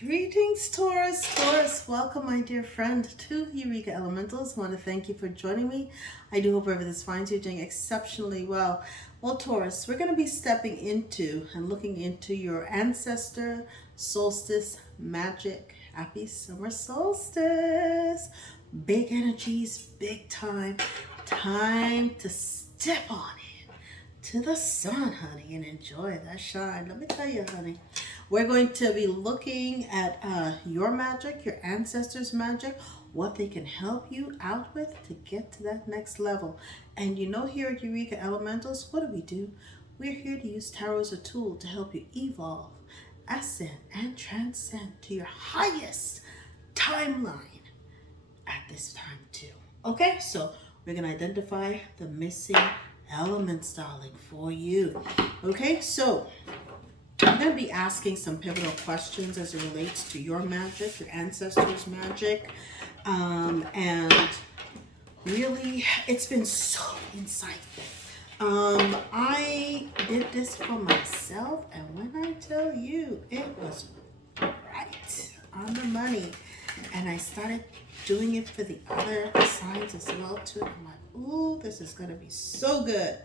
Greetings, Taurus. Taurus, welcome, my dear friend, to Eureka Elementals. I want to thank you for joining me. I do hope wherever this finds you, doing exceptionally well. Well, Taurus, we're going to be stepping into and looking into your ancestor solstice magic. Happy summer solstice. Big energies, big time. Time to step on it to the sun, honey, and enjoy that shine. Let me tell you, honey, we're going to be looking at your magic, your ancestors' magic, what they can help you out with to get to that next level. And you know, here at Eureka Elementals, what do? We're here to use tarot as a tool to help you evolve, ascend, and transcend to your highest timeline at this time too. Okay, so we're going to identify the missing elements, darling, for you. Okay, so I'm going to be asking some pivotal questions as it relates to your magic, your ancestors' magic. And really, it's been so insightful. I did this for myself, and when I tell you, it was right on the money. And I started doing it for the other signs as well, too. I'm like, ooh, this is going to be so good.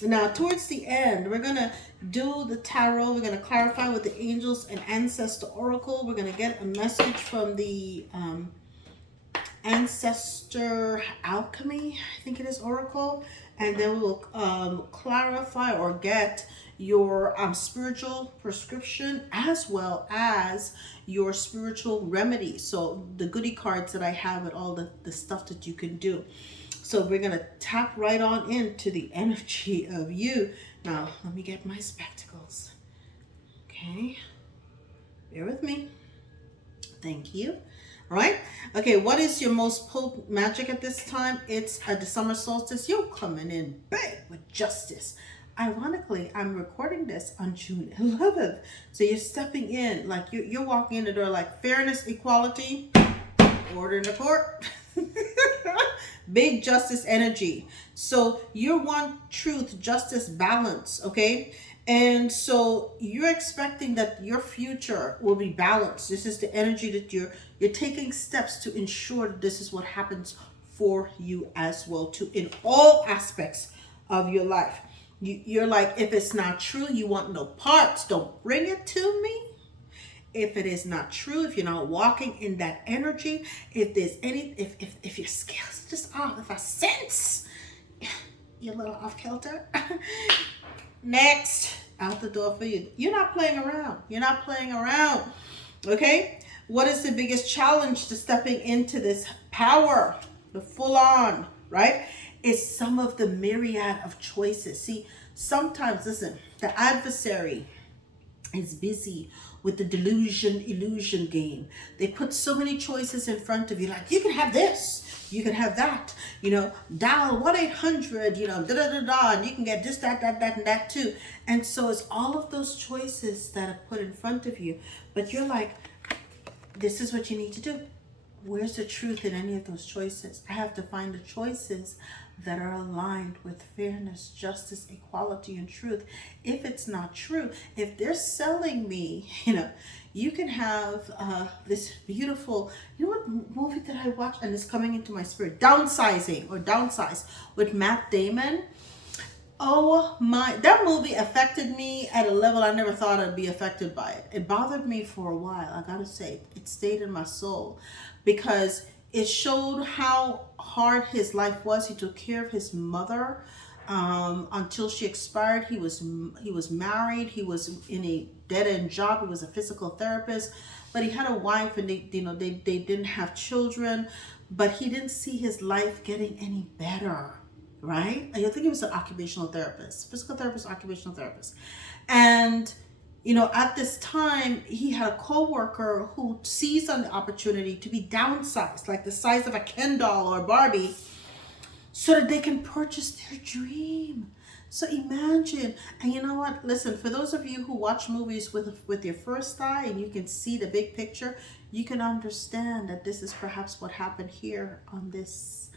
Now, towards the end, we're going to do the tarot. We're going to clarify with the angels and ancestor oracle. We're going to get a message from the ancestor alchemy, I think it is, oracle. And then we'll clarify or get your spiritual prescription as well as your spiritual remedy. So the goodie cards that I have with all the stuff that you can do. So we're going to tap right on into the energy of you. Now, let me get my spectacles. Okay. Bear with me. Thank you. All right. Okay, what is your most potent magic at this time? It's the summer solstice. You're coming in big with justice. Ironically, I'm recording this on June 11th. So you're stepping in, like you're walking in the door like fairness, equality, order in the court. Big justice energy. So you want truth, justice, balance, okay? And so you're expecting that your future will be balanced. This is the energy that you're taking steps to ensure that this is what happens for you as well too, in all aspects of your life. You're like, if it's not true, you want no parts. Don't bring it to me. If it is not true, if you're not walking in that energy, if there's any, if your scales are just off, if I sense you're a little off kilter, next, out the door for you. You're not playing around. You're not playing around. Okay? What is the biggest challenge to stepping into this power, the full on, right? Is some of the myriad of choices. See, sometimes, listen, the adversary is busy with the illusion game. They put so many choices in front of you, like you can have this, you can have that, dial 1-800, and you can get this, that, and that too. And so it's all of those choices that are put in front of you, but you're like, this is what you need to do. Where's the truth in any of those choices? I have to find the choices that are aligned with fairness, justice, equality, and truth. If it's not true, if they're selling me, you can have this beautiful, what movie did I watch? And it's coming into my spirit, Downsizing or Downsize with Matt Damon. Oh my, that movie affected me at a level I never thought I'd be affected by it. It bothered me for a while, I gotta say. It stayed in my soul because it showed how hard his life was. He took care of his mother until she expired. He was married. He was in a dead-end job. He was a physical therapist, but he had a wife, and they didn't have children. But he didn't see his life getting any better. Right? I think he was an occupational therapist, physical therapist, occupational therapist. And, at this time, he had a coworker who seized on the opportunity to be downsized, like the size of a Ken doll or Barbie, so that they can purchase their dream. So imagine, and you know what? Listen, for those of you who watch movies with your first eye and you can see the big picture, you can understand that this is perhaps what happened here on this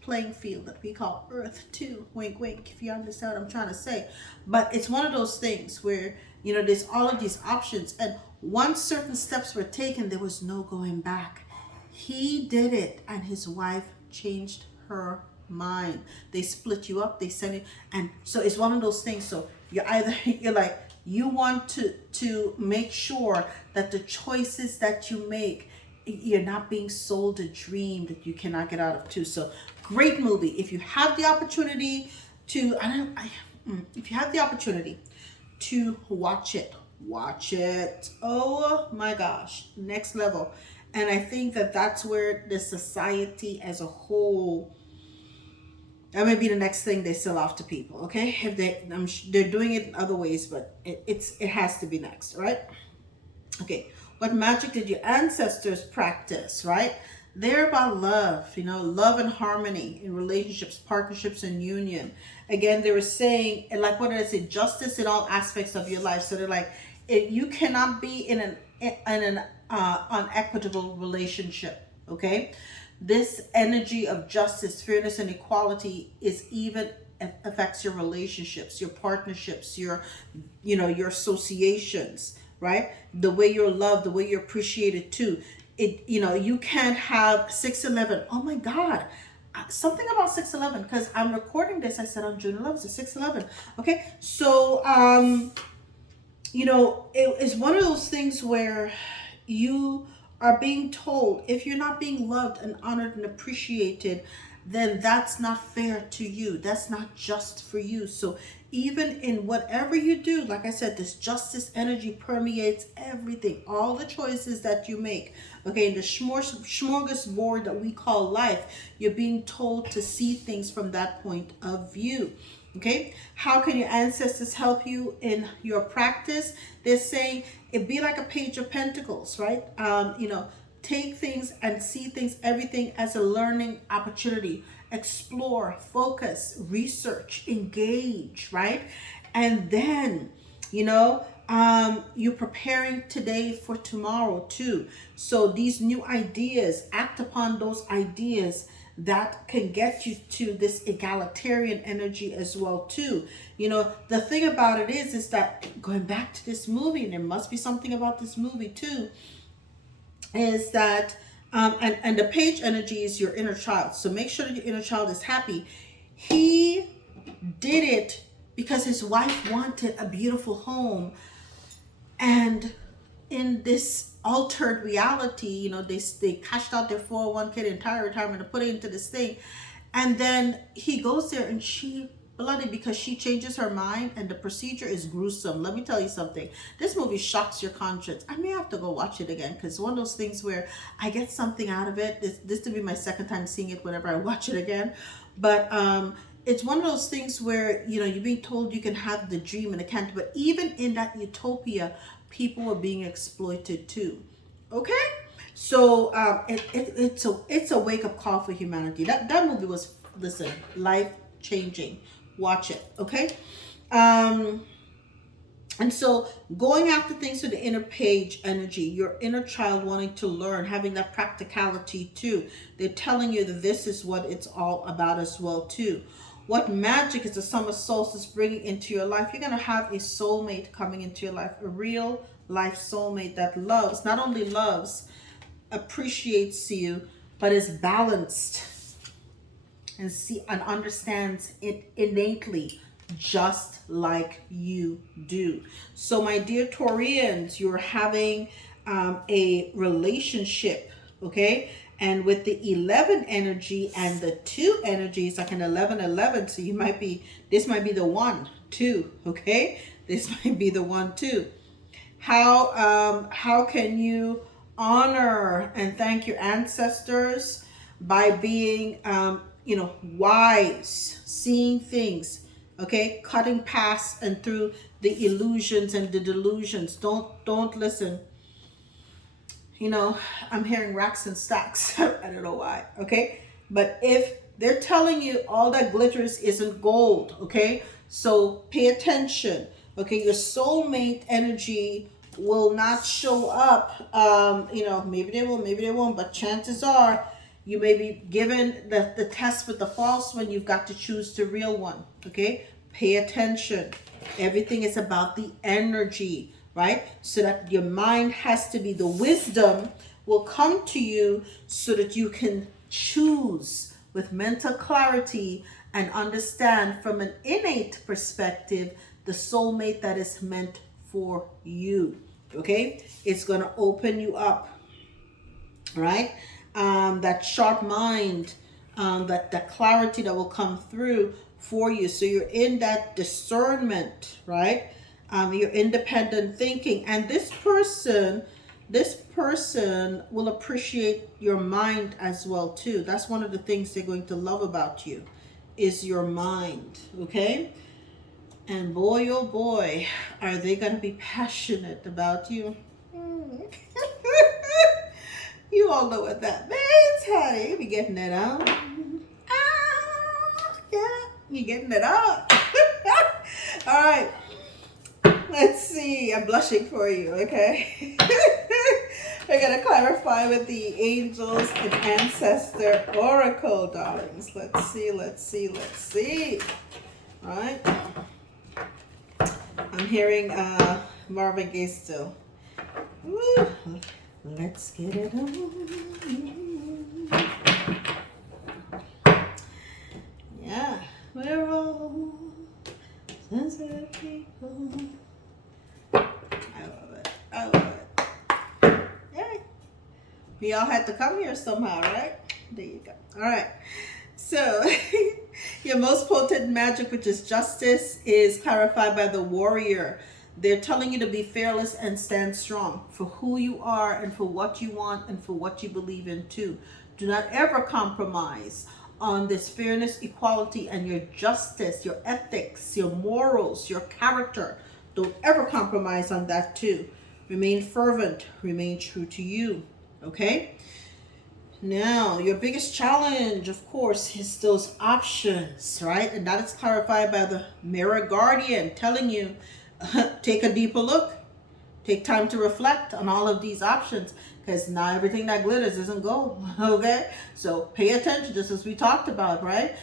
playing field that we call Earth too. Wink, wink, if you understand what I'm trying to say. But it's one of those things where, there's all of these options. And once certain steps were taken, there was no going back. He did it, and his wife changed her mind. They split you up, they send you. And so it's one of those things. So you're like, you want to make sure that the choices that you make, you're not being sold a dream that you cannot get out of too. So great movie. If you have the opportunity to, if you have the opportunity to watch it, watch it. Oh my gosh, next level. And I think that that's where the society as a whole, that may be the next thing they sell off to people. Okay, if they're doing it in other ways, but it has to be next, right? Okay, what magic did your ancestors practice, right? They're about love, love and harmony in relationships, partnerships, and union. Again, they were saying, and like what did I say? Justice in all aspects of your life. So they're like, you cannot be in an unequitable relationship. Okay, this energy of justice, fairness, and equality is even affects your relationships, your partnerships, your associations, right? The way you're loved, the way you're appreciated too. You can't have 6/11. Oh my God. Something about 6/11, because I'm recording this, I said on June 11th, so 6/11. Okay. So, it is one of those things where you are being told if you're not being loved and honored and appreciated, then that's not fair to you. That's not just for you. So even in whatever you do, like I said, this justice energy permeates everything, all the choices that you make. Okay, in the smorgasbord that we call life, you're being told to see things from that point of view. Okay, how can your ancestors help you in your practice? They're saying it be like a page of pentacles, right? Take things and see things, everything as a learning opportunity. Explore, focus, research, engage, right? And then, you're preparing today for tomorrow too. So these new ideas, act upon those ideas that can get you to this egalitarian energy as well too. The thing about it is that going back to this movie, and there must be something about this movie too, is that and the page energy is your inner child. So make sure that your inner child is happy. He did it because his wife wanted a beautiful home, and in this altered reality, they cashed out their 401k, the entire retirement, to put it into this thing. And then he goes there and she bloody because she changes her mind, and the procedure is gruesome. Let me tell you something. This movie shocks your conscience. I may have to go watch it again, because it's one of those things where I get something out of it. This will be my second time seeing it whenever I watch it again. But it's one of those things where, you're being told you can have the dream and it can't. But even in that utopia, people are being exploited too. Okay? So it's a wake-up call for humanity. That movie was, listen, life-changing. Watch it, okay? And so going after things with the inner page energy, your inner child wanting to learn, having that practicality too. They're telling you that this is what it's all about as well too. What magic is the summer solstice bringing into your life? You're going to have a soulmate coming into your life, a real life soulmate that loves, not only loves, appreciates you, but is balanced and understands it innately, just like you do. So my dear Taurians, you're having a relationship, okay? And with the 11 energy and the 2 energy, it's like an 11-11. So this might be the 1, 2, okay? This might be the 1, 2. How can you honor and thank your ancestors? By being, wise, seeing things, okay? Cutting past and through the illusions and the delusions. Don't listen. I'm hearing racks and stacks. I don't know why, okay? But if they're telling you all that glitters isn't gold, okay? So pay attention, okay? Your soulmate energy will not show up. Maybe they will, maybe they won't, but chances are You may be given the test with the false one. You've got to choose the real one. Okay? Pay attention. Everything is about the energy, right? So that your mind has to be, the wisdom will come to you so that you can choose with mental clarity and understand from an innate perspective the soulmate that is meant for you. Okay? It's going to open you up, right? That sharp mind, that clarity that will come through for you. So you're in that discernment, right? Your independent thinking. And this person will appreciate your mind as well too. That's one of the things they're going to love about you, is your mind. Okay? And boy, oh boy, are they going to be passionate about you. You all know what that means, honey. You be getting it out. Yeah, you getting it out. All right. Let's see. I'm blushing for you, okay? We're going to clarify with the angels and ancestor oracle, darlings. Let's see. All right. I'm hearing Marvin Gaye still. Woo. Let's get it on. Yeah, we're all sensitive people. I love it. Yeah. We all had to come here somehow, right? There you go. All right. So, your most potent magic, which is justice, is clarified by the warrior. They're telling you to be fearless and stand strong for who you are and for what you want and for what you believe in too. Do not ever compromise on this fairness, equality, and your justice, your ethics, your morals, your character. Don't ever compromise on that too. Remain fervent, remain true to you. Okay? Now, your biggest challenge, of course, is those options, right? And that is clarified by the mirror guardian telling you, take a deeper look. Take time to reflect on all of these options, because not everything that glitters isn't gold, okay? So pay attention, just as we talked about, right?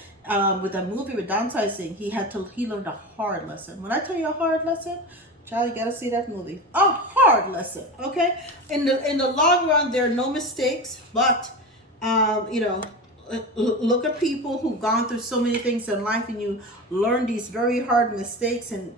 With that movie with downsizing, he learned a hard lesson. When I tell you a hard lesson, child, you gotta see that movie. A hard lesson, okay? In the long run, there are no mistakes, but look at people who've gone through so many things in life, and you learn these very hard mistakes, and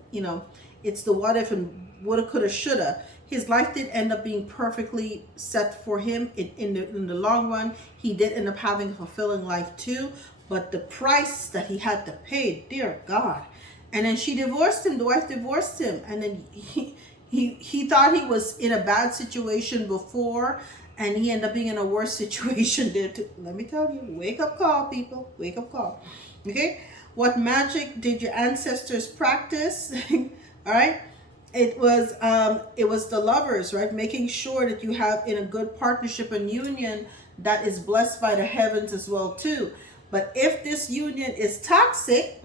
it's the what if and woulda, coulda, shoulda. His life did end up being perfectly set for him. In the long run, he did end up having a fulfilling life too. But the price that he had to pay, dear God. And then she divorced him. The wife divorced him. And then he thought he was in a bad situation before, and he ended up being in a worse situation there too. Let me tell you, wake up call, people. Wake up call. Okay? What magic did your ancestors practice? All right, it was the lovers, right? Making sure that you have in a good partnership and union that is blessed by the heavens as well too. But if this union is toxic,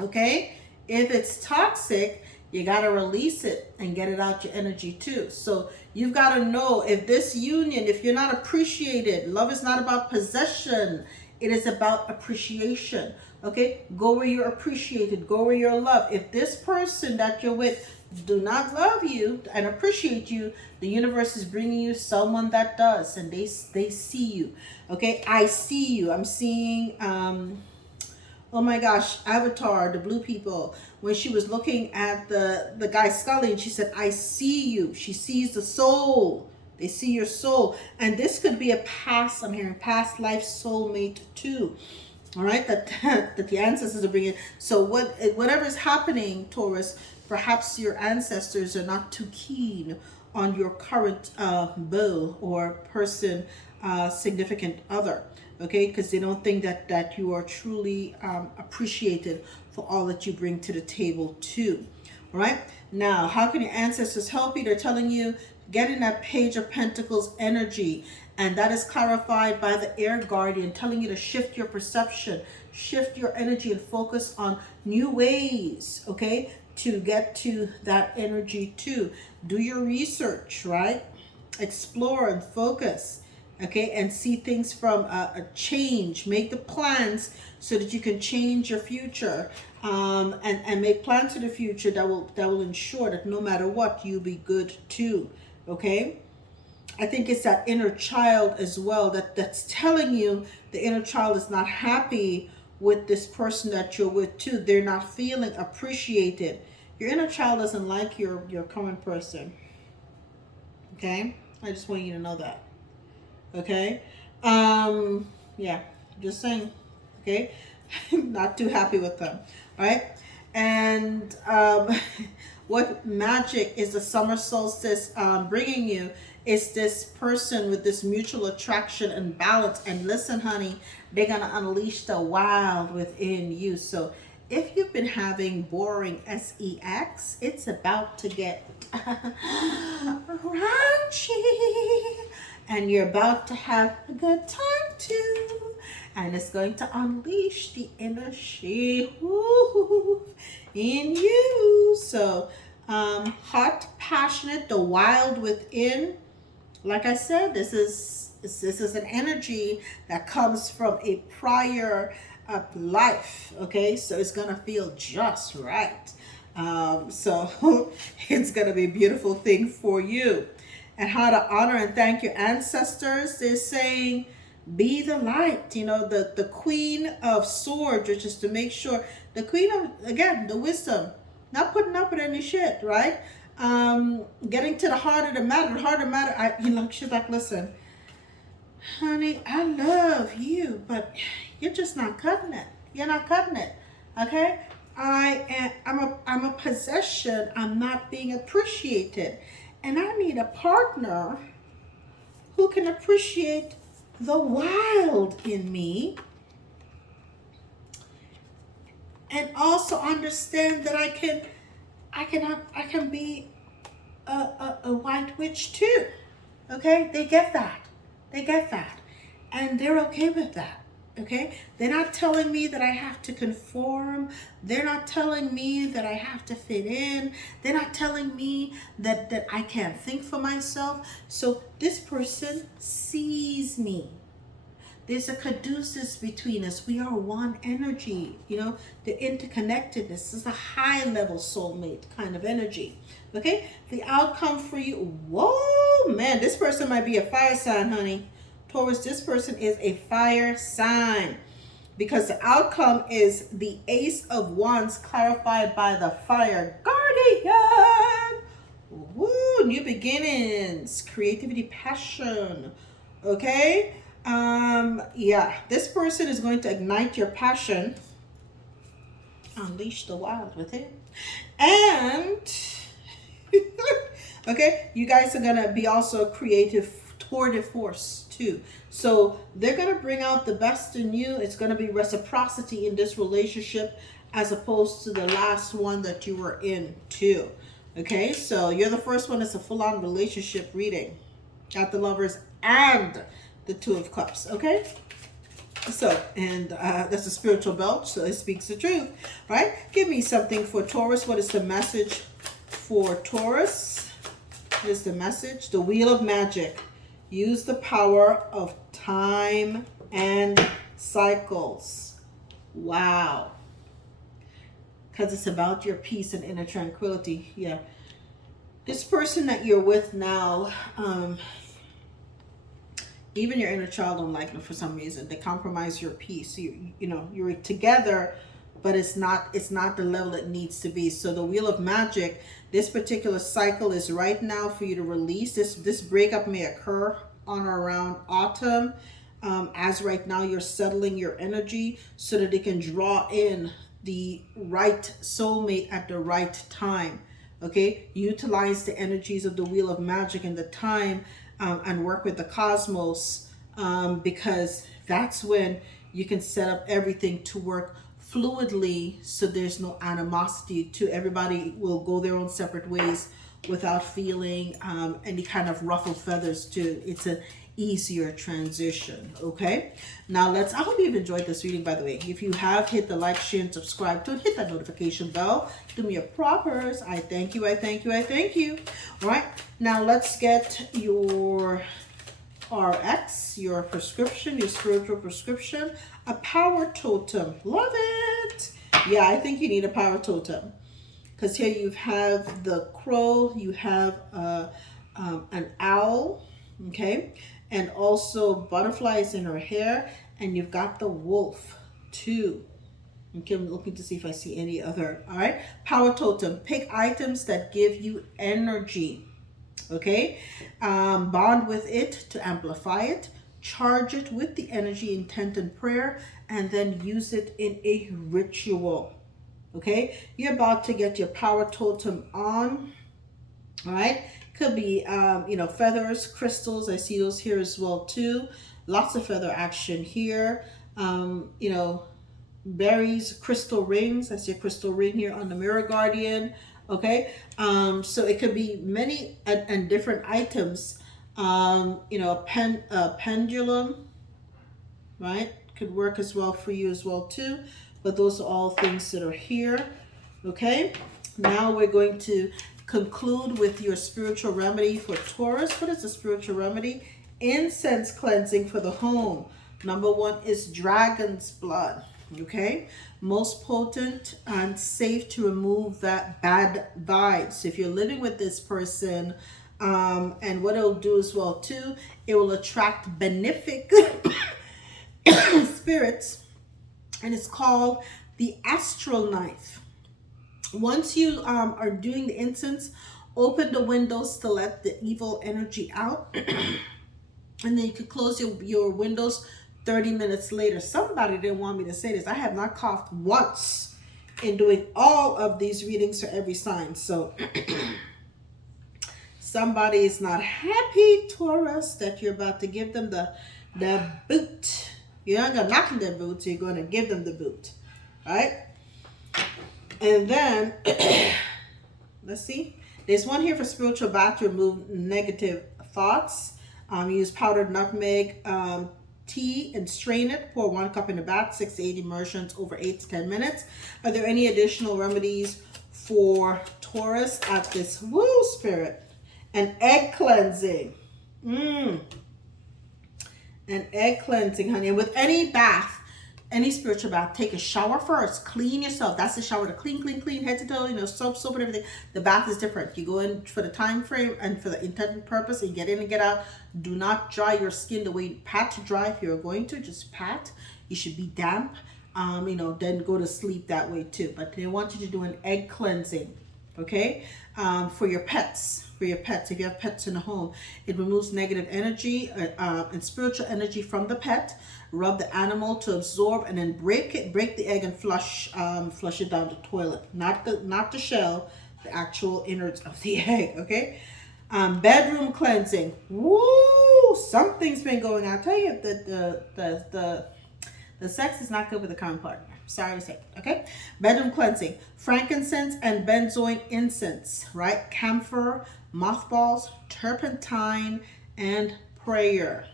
okay, if it's toxic, you got to release it and get it out your energy too. So you've got to know, if this union, if you're not appreciated, love is not about possession. It is about appreciation. Okay, go where you're appreciated, go where you're loved. If this person that you're with do not love you and appreciate you, the universe is bringing you someone that does, and they see you. Okay, I see you. I'm seeing oh my gosh, Avatar, the blue people, when she was looking at the guy Scully, and she said, I see you. She sees the soul. They see your soul. And this could be a past, I'm hearing past life soulmate too. All right, that the ancestors are bringing. So whatever is happening, Taurus, perhaps your ancestors are not too keen on your current beau or person, significant other. Okay, because they don't think that you are truly appreciated for all that you bring to the table too. All right. Now, how can your ancestors help you? They're telling you, get in that Page of Pentacles energy. And that is clarified by the air guardian, telling you to shift your perception, shift your energy, and focus on new ways, okay, to get to that energy too. Do your research, right? Explore and focus. okay, and see things from a change. Make the plans so that you can change your future, and make plans for the future that will ensure that no matter what, you'll be good too. Okay, I think it's that inner child as well that's telling you the inner child is not happy with this person that you're with too. They're not feeling appreciated. Your inner child doesn't like your current person. Okay, I just want you to know that. Okay, yeah, just saying. Okay, not too happy with them, right? And what magic is the summer solstice bringing you is this person with this mutual attraction and balance. And listen, honey, they're gonna unleash the wild within you. So if you've been having boring sex, it's about to get raunchy, and you're about to have a good time too. And it's going to unleash the inner she in you. So, hot, passionate, the wild within. Like I said, this is an energy that comes from a prior life. Okay, so it's gonna feel just right. So it's gonna be a beautiful thing for you. And how to honor and thank your ancestors. They're saying, be the light. You know, the Queen of Swords, which is to make sure the Queen of, again, the wisdom, not putting up with any shit, right? Getting to the heart of the matter. The heart of the matter. She's like, listen, honey, I love you, but you're just not cutting it. You're not cutting it. Okay? I'm a possession. I'm not being appreciated. And I need a partner who can appreciate the wild in me and also understand that I can be a white witch too. Okay? They get that. And they're okay with that. Okay? They're not telling me that I have to conform. They're not telling me that I have to fit in. They're not telling me that I can't think for myself. So this person sees me. There's a caduceus between us. We are one energy. The interconnectedness is a high level soulmate kind of energy. Okay? The outcome for you. Whoa, man, this person might be a fire sign, honey. Taurus, this person is a fire sign, because the outcome is the Ace of Wands clarified by the Fire Guardian. Woo, new beginnings, creativity, passion. Okay? Yeah, this person is going to ignite your passion, unleash the wild within, and okay, you guys are gonna be also a creative tour de force too. So they're gonna bring out the best in you. It's gonna be reciprocity in this relationship as opposed to the last one that you were in too. Okay, so you're the first one. It's a full-on relationship reading. Got the Lovers and the Two of Cups. Okay, so and that's a spiritual belt, so it speaks the truth, right? Give me something for Taurus. What is the message for Taurus? What is the message? The Wheel of Magic. Use the power of time and cycles. Wow. Because it's about your peace and inner tranquility. Yeah. This person that you're with now, even your inner child don't like them for some reason. They compromise your peace. You're together, but it's not the level it needs to be. So the Wheel of Magic, this particular cycle is right now for you to release. This breakup may occur on or around autumn. As right now you're settling your energy so that it can draw in the right soulmate at the right time. Okay, utilize the energies of the Wheel of Magic and the time, and work with the cosmos, because that's when you can set up everything to work fluidly, so there's no animosity to everybody. Will go their own separate ways without feeling any kind of ruffled feathers too. It's an easier transition. Okay, now I hope you've enjoyed this reading. By the way, if you have, hit the like, share, and subscribe to it. Hit that notification bell. Do me a propers. I thank you. All right, now let's get your RX, your prescription, your spiritual prescription, a power totem. Love it. Yeah, I think you need a power totem. Because here you have the crow, you have an owl, okay? And also butterflies in her hair, and you've got the wolf too. Okay, I'm looking to see if I see any other. All right, power totem. Pick items that give you energy. Okay, bond with it to amplify it. Charge it with the energy, intent, and prayer, and then use it in a ritual. Okay, you're about to get your power totem on. All right, could be feathers, crystals. I see those here as well too. Lots of feather action here. Berries, crystal rings. I see a crystal ring here on the Mirror Guardian. Okay, so it could be many and different items. A pendulum, right? Could work as well for you as well too. But those are all things that are here. Okay, now we're going to conclude with your spiritual remedy for Taurus. What is a spiritual remedy? Incense cleansing for the home. Number one is dragon's blood. Okay, most potent and safe to remove that bad vibes. If you're living with this person, and what it'll do as well too, it will attract benefic spirits, and it's called the astral knife. Once you are doing the incense, open the windows to let the evil energy out, and then you could close your windows 30 minutes later. Somebody didn't want me to say this. I have not coughed once in doing all of these readings for every sign. So somebody is not happy, Taurus, that you're about to give them the boot. You're not going to knock them their boots. You're going to give them the boot. All right? And then, let's see. There's one here for spiritual bath to remove negative thoughts. Use powdered nutmeg, tea, and strain it. Pour 1 cup in the bath, 6 to 8 immersions over 8 to 10 minutes. Are there any additional remedies for Taurus at this spirit? An egg cleansing. An egg cleansing, honey. And with any bath, any spiritual bath, take a shower first. Clean yourself. That's the shower to clean head to toe, soap and everything. The bath is different. You go in for the time frame and for the intended purpose, and get in and get out. Do not dry your skin the way you pat to dry. If you're going to, just pat. You should be damp. Then go to sleep that way too. But they want you to do an egg cleansing. Okay? For your pets. If you have pets in the home, it removes negative energy and spiritual energy from the pet. Rub the animal to absorb, and then break the egg and flush it down the toilet. Not the shell, the actual innards of the egg. Okay. Bedroom cleansing. Woo! Something's been going on. I tell you that the sex is not good with the common partner. Sorry to say. Okay. Bedroom cleansing. Frankincense and benzoin incense. Right. Camphor, mothballs, turpentine, and prayer.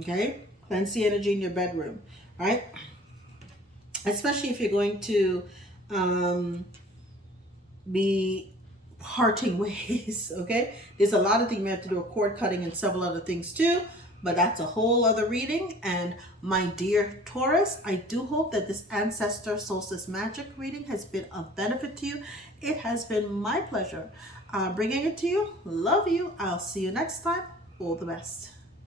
Okay. Cleanse the energy in your bedroom. Right. Especially if you're going to be parting ways. Okay. There's a lot of things you have to do, a cord cutting and several other things too. But that's a whole other reading. And my dear Taurus, I do hope that this Ancestor Solstice Magic reading has been of benefit to you. It has been my pleasure bringing it to you. Love you. I'll see you next time. All the best.